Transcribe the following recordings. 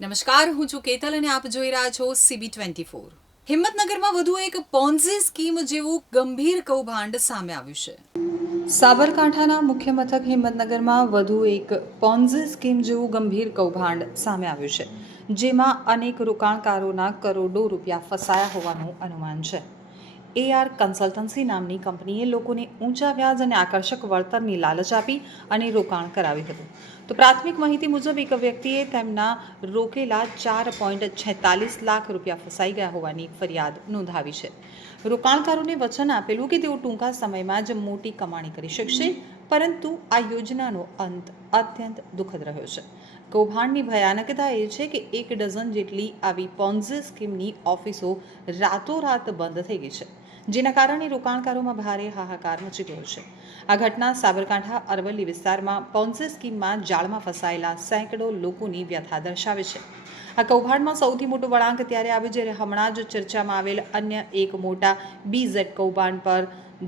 નમસ્કાર, હું છું કેતલ અને આપ જોઈ રહ્યા છો CB24. હિંમતનગરમાં વધુ એક પોન્ઝી સ્કીમ જેવું ગંભીર કૌભાંડ સામે આવ્યું છે. સાબરકાંઠાના મુખ્ય મથક હિંમતનગરમાં વધુ એક પોન્ઝી સ્કીમ જેવું ગંભીર કૌભાંડ સામે આવ્યું છે, જેમાં અનેક રોકાણકારોના કરોડો રૂપિયા ફસાયા હોવાનું અનુમાન છે. AR કન્સલ્ટન્સી નામની કંપનીએ લોકોને ઊંચા વ્યાજ અને આકર્ષક વળતરની લાલચ આપી અને રોકાણ કરાવ્યું હતું. તો પ્રાથમિક માહિતી મુજબ એક વ્યક્તિએ તેમના રોકેલા 4.46 લાખ રૂપિયા ફસાઈ ગયા હોવાની ફરિયાદ નોંધાવી છે. રોકાણકારોને વચન આપેલું કે તેઓ ટૂંકા સમયમાં જ મોટી કમાણી કરી શકશે, પરંતુ આ યોજનાનો અંત અત્યંત દુઃખદ રહ્યો છે. કૌભાંડની ભયાનકતા એ છે કે 1 ડઝન જેટલી આવી પોન્ઝી સ્કીમની ઓફિસો રાતોરાત બંધ થઈ ગઈ છે, જેના કારણે રોકાણકારોમાં ભારે હાહાકાર મચી ગયો છે. આ ઘટના સાબરકાંઠા અરવલ્લી વિસ્તારમાં પોન્ઝી સ્કીમમાં જાળમાં ફસાયેલા સેંકડો લોકોની વ્યથા દર્શાવે છે. આ કૌભાંડમાં સૌથી મોટો વળાંક ત્યારે આવ્યો જ્યારે હમણાં જ ચર્ચામાં આવેલ અન્ય એક મોટા BZ કૌભાંડ પર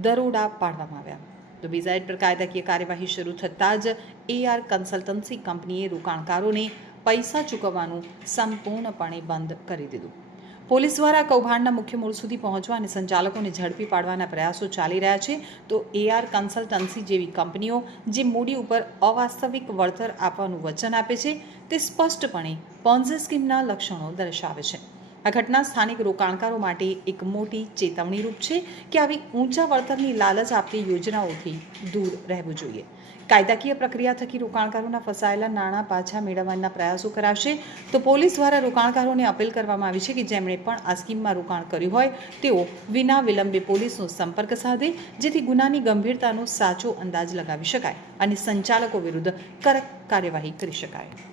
દરોડા પાડવામાં આવ્યા. તો BZ પર કાયદાકીય કાર્યવાહી શરૂ થતાં જ AR કન્સલ્ટન્સી કંપનીએ રોકાણકારોને પૈસા ચૂકવવાનું સંપૂર્ણપણે બંધ કરી દીધું. પોલીસ દ્વારા કૌભાંડના મુખ્ય મૂળ સુધી પહોંચવા અને સંચાલકોને ઝડપી પાડવાના પ્રયાસો ચાલી રહ્યા છે. તો AR કન્સલ્ટન્સી જેવી કંપનીઓ જે મૂડી ઉપર અવાસ્તવિક વળતર આપવાનું વચન આપે છે, તે સ્પષ્ટપણે પોન્ઝી સ્કીમના લક્ષણો દર્શાવે છે. આ ઘટના સ્થાનિક રોકાણકારો માટે એક મોટી ચેતવણીરૂપ છે કે આવી ઊંચા વળતરની લાલચ આપતી યોજનાઓથી દૂર રહેવું જોઈએ. કાયદાકીય પ્રક્રિયા થકી રોકાણકારોના ફસાયેલા નાણાં પાછા મેળવવાના પ્રયાસો કરાશે. તો પોલીસ દ્વારા રોકાણકારોને અપીલ કરવામાં આવી છે કે જેમણે પણ આ સ્કીમમાં રોકાણ કર્યું હોય તેઓ વિના વિલંબે પોલીસનો સંપર્ક સાધે, જેથી ગુનાની ગંભીરતાનો સાચો અંદાજ લગાવી શકાય અને સંચાલકો વિરુદ્ધ કડક કાર્યવાહી કરી શકાય.